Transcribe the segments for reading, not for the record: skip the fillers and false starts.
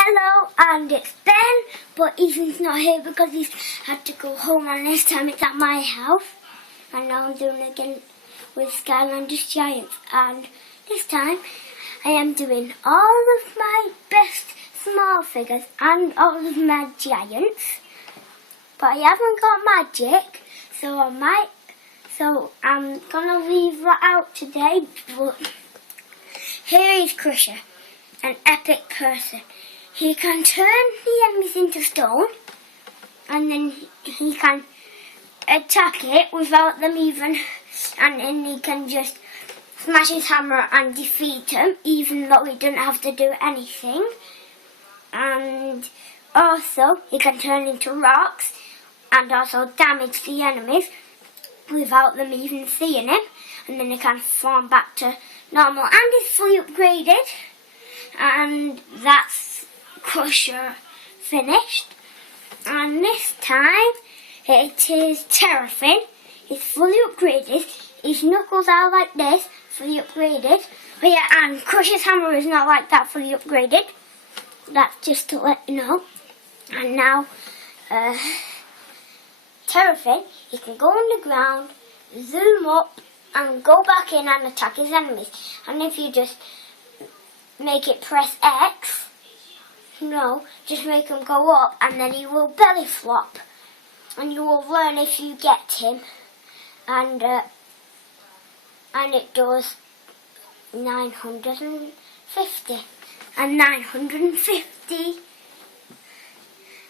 Hello, and it's Ben, but Ethan's not here because he's had to go home, and this time it's at my house. And now I'm doing it again with Skylanders Giants, and this time I am doing all of my best small figures and all of my giants. But I haven't got magic, so I'm gonna leave that out today. But here is Crusher, an epic person. He can turn the enemies into stone, and then he can attack it without them even, and then he can just smash his hammer and defeat them, even though he doesn't have to do anything. And also, he can turn into rocks, and also damage the enemies without them even seeing him. And then he can form back to normal, and he's fully upgraded. And that's Crusher finished. And this time it is Terrafin. He's fully upgraded. His knuckles are like this, fully upgraded. But yeah, and Crusher's hammer is not like that, fully upgraded. That's just to let you know. And now Terrafin, he can go underground, zoom up, and go back in and attack his enemies. And if you just make it press X, just make him go up, and then he will belly flop, and you will learn if you get him. And it does 950 and 950,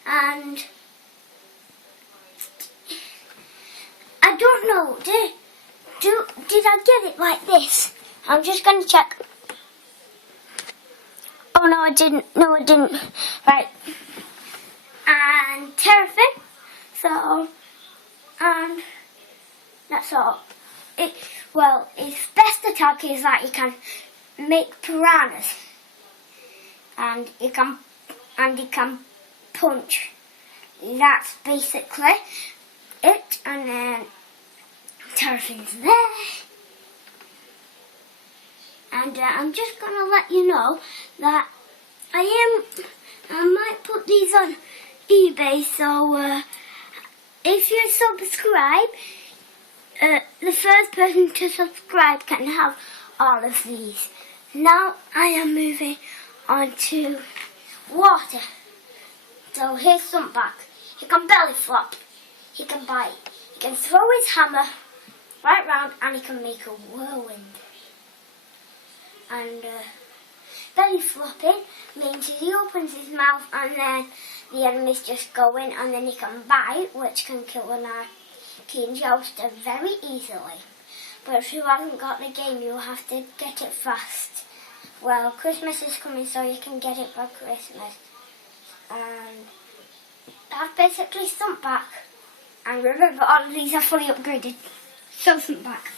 and I don't know. Did I get it like this? I'm just gonna check. Oh, no, I didn't. No, I didn't. Right. And Terrafin. So, and that's all. His best attack is that he can make piranhas. And he can punch. That's basically it. And then Terrafin's there. And I'm just going to let you know that I might put these on eBay, so if you subscribe, the first person to subscribe can have all of these. Now I am moving on to water. So here's Sumpback. He can belly flop, he can bite, he can throw his hammer right round, and he can make a whirlwind. And belly flopping means he opens his mouth and then the enemies just go in, and then he can bite, which can kill an Arcane Joester very easily. But if you haven't got the game, you'll have to get it fast. Well, Christmas is coming, so you can get it by Christmas. And that's basically Sumpback. And remember, all of these are fully upgraded. So Sumpback.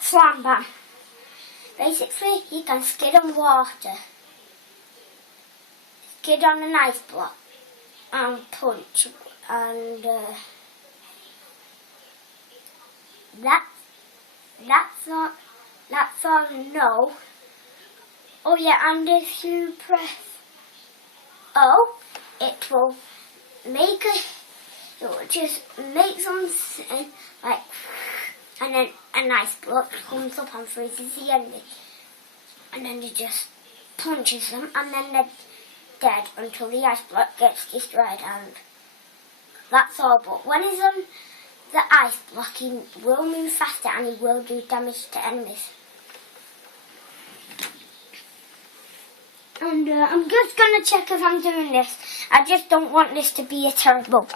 Slam Bam. Basically, he can skid on water, skid on an ice block, and punch, and that's all I know. Oh yeah, and if you press O, it will just make something like. And then an ice block comes up and freezes the enemy. And then he just punches them, and then they're dead until the ice block gets destroyed, and that's all. But when he's on the ice block, he will move faster and he will do damage to enemies. And I'm just going to check if I'm doing this. I just don't want this to be a terrible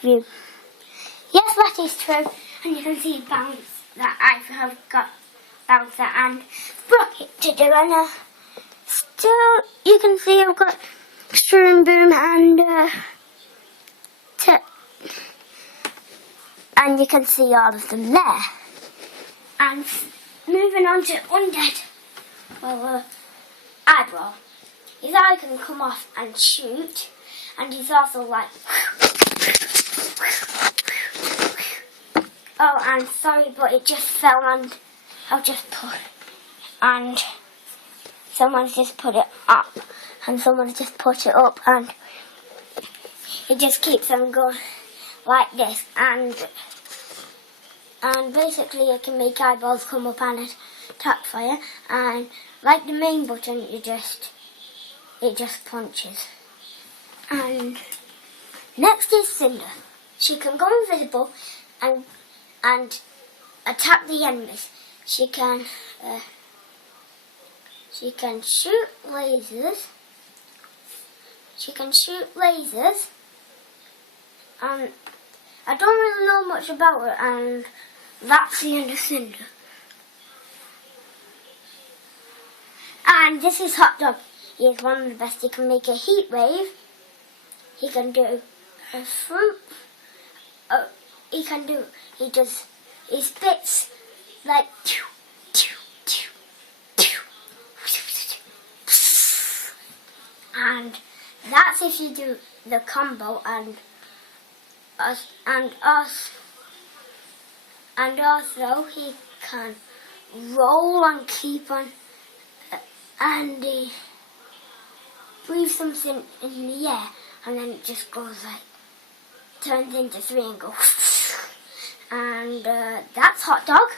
view. Yes, that is true. And you can see bounce that I have got bouncer and rocket to do, and still you can see I've got Shroom Boom and you can see all of them there. And moving on to Undead, Eyebrow. His eye can come off and shoot, and he's also like. Oh, and sorry, but it just fell, and I'll just put, and someone's just put it up. and someone's just put it up, and it just keeps on going like this, and basically you can make eyeballs come up and attack fire, and like the main button, it just punches. And next is Cinder. She can go invisible and attack the enemies. She can shoot lasers. And I don't really know much about her, and that's the end of Cinder. And this is Hot Dog. He is one of the best. He can make a heat wave. He can do a fruit. He spits like and that's if you do the combo, and also he can roll and keep on, and he breathes something in the air, and then it just goes like, turns into three and goes. And that's Hot Dog.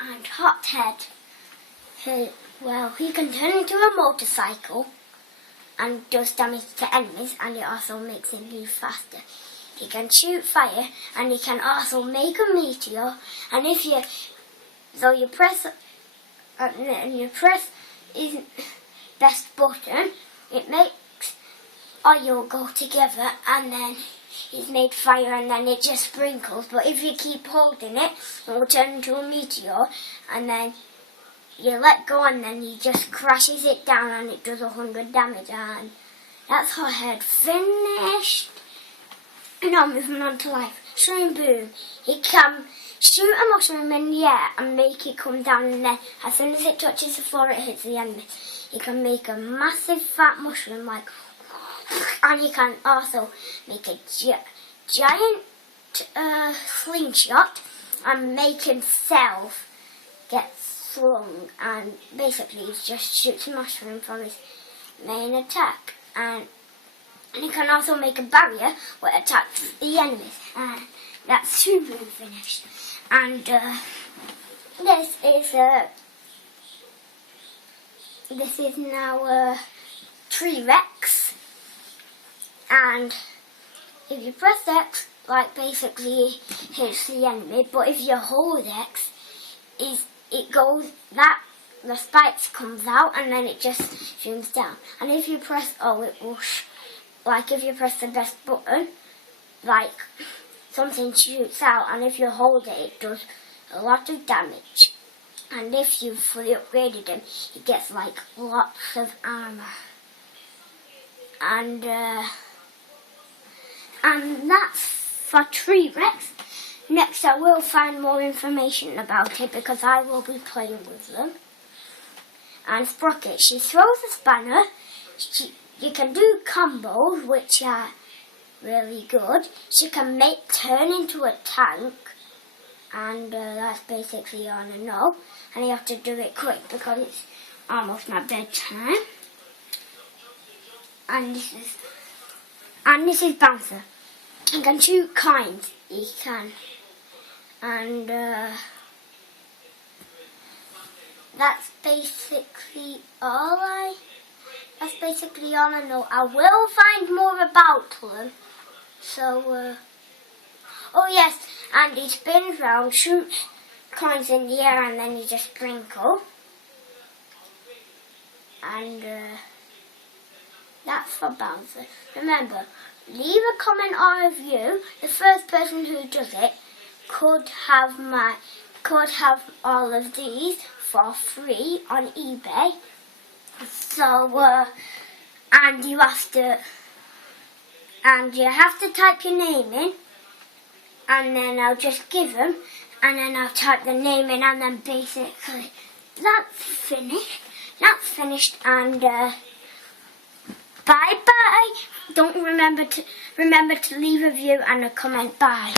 And Hot Head, he can turn into a motorcycle and does damage to enemies, and it also makes him move faster. He can shoot fire, and he can also make a meteor, and if you press his best button, it makes oil go together, and then he's made fire, and then it just sprinkles. But if you keep holding it, it will turn into a meteor, and then you let go, and then he just crashes it down, and it does 100 damage, and that's Hot Head finished. Now moving on to Life. Shroom Boom. He can shoot a mushroom in the air and make it come down, and then as soon as it touches the floor, it hits the enemy. He can make a massive fat mushroom like, and he can also make a giant slingshot and make himself get slung, and basically he just shoots a mushroom from his main attack, and he can also make a barrier which attacks the enemies, and that's super finished. And this is now T-Rex, and if you press X, like basically hits the enemy, but if you hold X, it goes that the spikes comes out, and then it just zooms down. And if you press O, it will like if you press the best button, like something shoots out, and if you hold it, it does a lot of damage. And if you fully upgraded him, he gets like lots of armor. And that's for T-Rex. Next, I will find more information about it because I will be playing with them. And Sprocket, she throws a spanner. You can do combos, which are really good. She can turn into a tank, and that's basically all I know. And you have to do it quick because it's almost my bedtime. And this is Bouncer. He can shoot coins. He can, and that's basically all I know. I will find more about them. So, oh yes, and he spins round, shoots coins in the air, and then you just sprinkle. And that's for Bouncer. Remember, leave a comment or review. The first person who does it could have all of these for free on eBay. So, and you have to type your name in, and then I'll just give them, and then I'll type the name in, and then basically that's finished. And bye bye. Don't remember to leave a review and a comment. Bye.